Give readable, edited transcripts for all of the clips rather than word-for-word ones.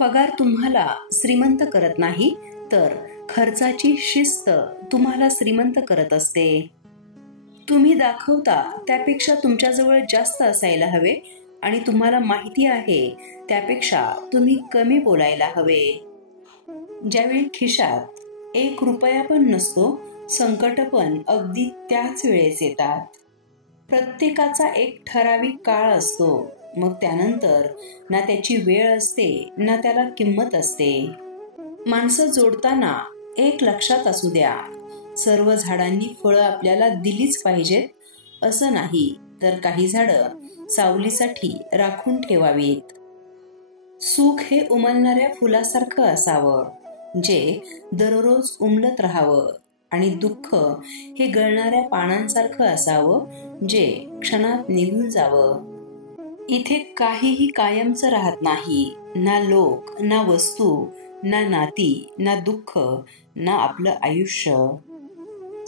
पगार तुम्हाला श्रीमंत करत नाही, तर खर्चाची शिस्त तुम्हाला श्रीमंत करत असते. तुम्ही दाखवता त्यापेक्षा तुमच्याजवळ जास्त असायला हवे आणि तुम्हाला माहिती आहे त्यापेक्षा तुम्ही कमी बोलायला हवे. ज्यावेळी खिशात 1 रुपया पण नसतो, संकट पण अगदी त्याच वेळेस येतात. प्रत्येकाचा एक ठराविक काळ असतो, मग त्यानंतर ना त्याची वेळ असते ना त्याला किंमत असते. माणसं जोडताना एक लक्षात असू द्या, सर्व झाडांनी फळं आपल्याला दिलीच पाहिजेत असं नाही, तर काही झाडं सावलीसाठी राखून ठेवावीत. सुख हे उमलणाऱ्या फुलासारखं असावं, जे दररोज उमलत राहावं, आणि दुःख हे गळणाऱ्या पानांसारखं असावं, जे क्षणात निघून जावं. इथे काहीही कायमचं राहत नाही, ना लोक, ना वस्तू, ना नाती, ना दुःख, ना आपलं आयुष्य.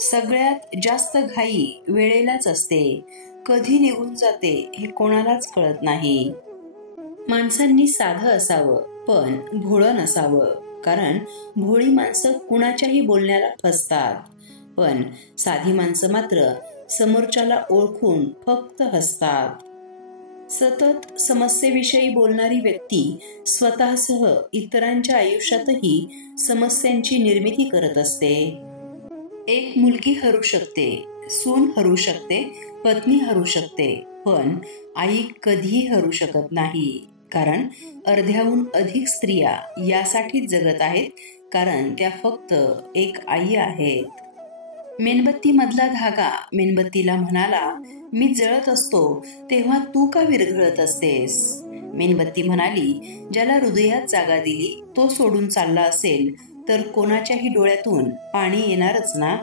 सगळ्यात जास्त घाई वेळेलाच असते, कधी निघून जाते हे कोणालाच कळत नाही. माणसांनी साधं असावं पण भोळं नसावं, कारण भोळी माणसं कुणाच्याही बोलण्याला फसतात, पण साधी माणसं मात्र समोरच्याला ओळखून फक्त हसतात. सतत समस्येविषयी बोलणारी व्यक्ती स्वतःसह इतरांच्या आयुष्यातही समस्यांची निर्मिती करत असते. एक मुलगी हरू शकते, सून हरू शकते, पत्नी हरू शकते, पण आई कधीही हरू शकत नाही, कारण अर्ध्याहून अधिक स्त्रिया यासाठीच जगत आहेत, कारण त्या फक्त एक आई आहेत. मेणबत्ती मधला धागा मेणबत्तीला म्हणाला, मी जळत असतो तेव्हा तू का विरघळत असतेस? मेणबत्ती म्हणाली, ज्याला हृदयात जागा दिली तो सोडून चालला असेल तर कोणाच्याही डोळ्यातून पाणी येणारच ना.